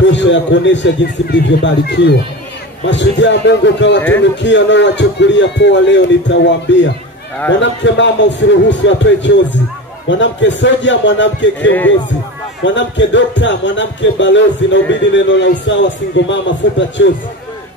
tosha ya kuonesha jinsi mlivyobarikiwa. Mashujaa Mungu kawatunukia na wachukulia poa. Leo nitawaambia, mwanamke mama usiruhusu atoe chozi, mwanamke soja, mwanamke kiongozi, mwanamke dokta, mwanamke balozi, na ubidi neno la usawa, singo mama futa chozi.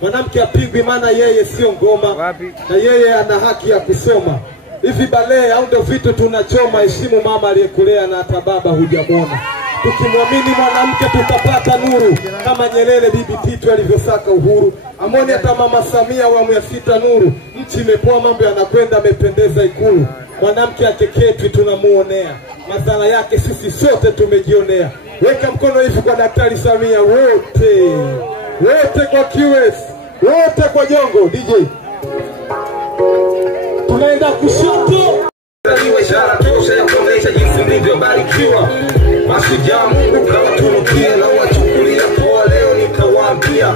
Mwanamke apigwi maana yeye sio ngoma, na yeye ana haki ya kusoma. Hivi balee au ndo vitu tunachoma? Heshimu mama aliyekulea na hata baba hujamwona. Tukimwamini mwanamke tutapata nuru, kama Nyerere Bibi Tito alivyosaka uhuru. Amoni hata Mama Samia awamu ya 6 nuru. Nchi imepoa, mambo yanakwenda, amependeza Ikulu. Mwanamke akeketwi tunamuonea, madhara yake sisi sote tumejionea. Weka mkono hivi kwa Daktari Samia, wote kwa QS, wote kwa Jongo. DJ tunaenda kushoto. Iwe ishara tosha ya kuonesha jinsi mlivyobarikiwa. Mashujaa Mungu kawatunukia na wachukulia poa. Leo nitawaambia,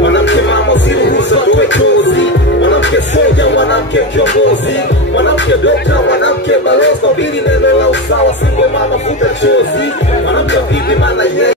mwanamke mama usiruhusu atoe chozi, mwanamke soja, mwanamke kiongozi, mwanamke dokta, mwanamke balozi, bili neno la usawa, singo mama futa chozi. Mwanamke vipi maana yeye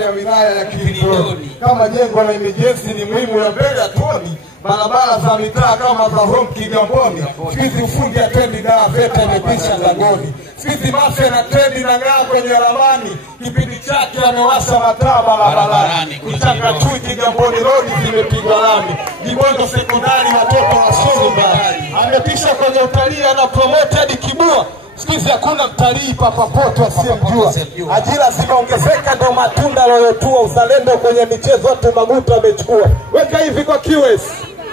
ya wilaya ya Kinondoni. Kama jengo la emergency ni muhimu ya mbele ya toni, barabara za mitaa kama za Home Kigamboni. Sikizi ufundi ya trendi na veta imepisha Zagoni. Sikizi mafia na trendi na ngaa kwenye ramani. Kipindi chake amewasha mataa barabarani. Kuchanga chui Kigamboni road zimepigwa lami. Jibondo sekondari watoto wasomi mbali. Amepisha kwenye utalii na promote hadi Kibua. Sikizi hakuna mtalii papapoto asiyemjua. Ajira zimeongezeka ndo matunda loyotua. Uzalendo kwenye michezo watu maguto amechukua. Weka hivi kwa QS,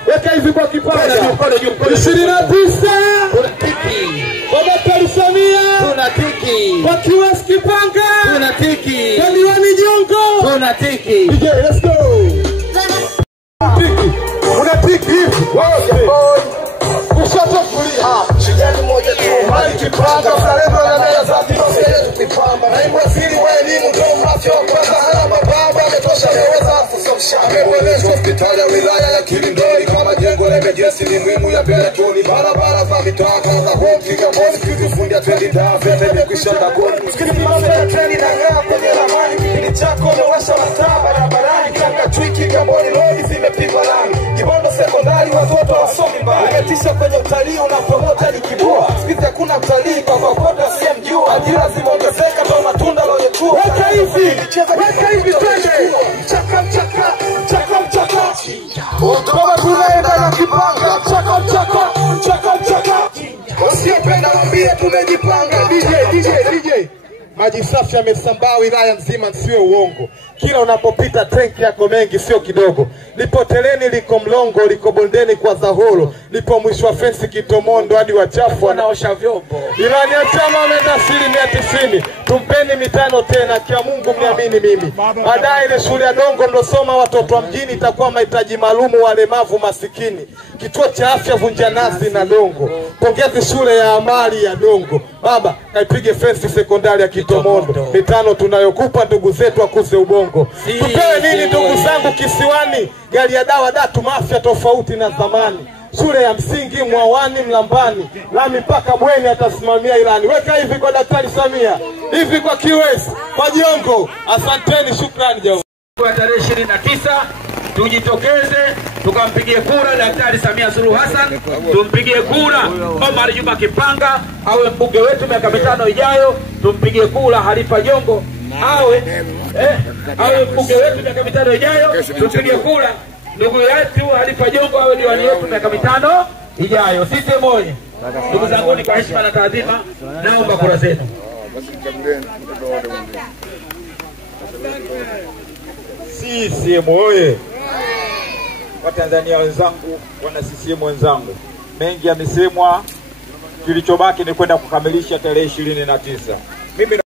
weka hivi kwa Kipanga. 29 kuna tiki kwa Daktari Samia, kuna tiki kwa QS Kipanga, kuna tiki kwa Diwani Jongo, kuna tiki. DJ let's go. Tiki kuna tiki hivi wote kushoto kulia. Shujani moja tu mali Kipanga, uzalendo na mea za tiki Kipanga. Na imwasili wa elimu ndo mrafyo kwa harama. Baba ametosha meweza kusomsha, amewelezwa hospitali ya wilaya ya Kinondoni. Kama jengo la emergency ni muhimu ya mbele toni, barabara za mitaa kama za Home Kigamboni. Sikizi ufundi ya trendi ndaa veta imekwisha Zagoni. Sikizi mafia ya trendi na ngaa kwenye ramani. Kipindi chako amewasha mataa barabarani. Changa chui Kigamboni road zimepigwa lami. Jibondo sekondari watoto wasomi mbali. Umetisha kwenye utalii unapromota ni Kibua. Sikizi hakuna utalii kwa papapoto asiyemjua. Ajira zimeongezeka ndo matunda loyotua. Weka hivi, weka hivi twende. Mchaka mchaka, mchaka mchaka. Kama tunaenda na Kipanga. Mchaka mchaka, mchaka mchaka. Usiopenda mwambie tumejipanga. DJ maji safi yamesambaa wilaya nzima, sio uongo. Kila unapopita tanki yako mengi sio kidogo. Lipo Teleni, liko Mlongo, liko Bondeni kwa Zahoro, lipo mwisho wa fensi Kitomondo hadi wachafu wanaosha vyombo. Ilani ya chama ameenda 90. Tumpeni mitano tena, kia Mungu mniamini mimi. Baadaye ile shule ya Dongo ndosoma watoto wa mjini, itakuwa mahitaji maalumu walemavu masikini. Kituo cha afya Vunjanazi na Dongo. Pongezi shule ya amali ya Dongo. Baba kaipige fensi sekondari ya Kitomondo. Mitano tunayokupa ndugu zetu akuze ubongo. Tupewe nini ndugu zangu kisiwani? Gari ya dawa datu mafia tofauti na zamani. Shule ya msingi Mwawani Mlambani, lami mpaka bweni atasimamia ilani. Weka hivi kwa Daktari Samia, hivi kwa QS, kwa Jongo. Asanteni, shukrani Jongo. Kwa tarehe 29 tujitokeze tukampigie kura Daktari Samia Suluhu Hassan. Tumpigie kura Omar Juma Kipanga awe mbunge wetu miaka 5 ijayo. Tumpigie kura Halifa Jongo awe mbunge wetu miaka 5 ijayo. Tumpigie kura ndugu yetu Halifa Jongo awe diwani wetu miaka 5 ijayo. Sisi moja. Ndugu zangu, kwa heshima na taadhima naomba kura zenu. CCM oye! Watanzania wenzangu, wana CCM wenzangu, mengi yamesemwa, kilichobaki ni kwenda kukamilisha tarehe 29. Mimi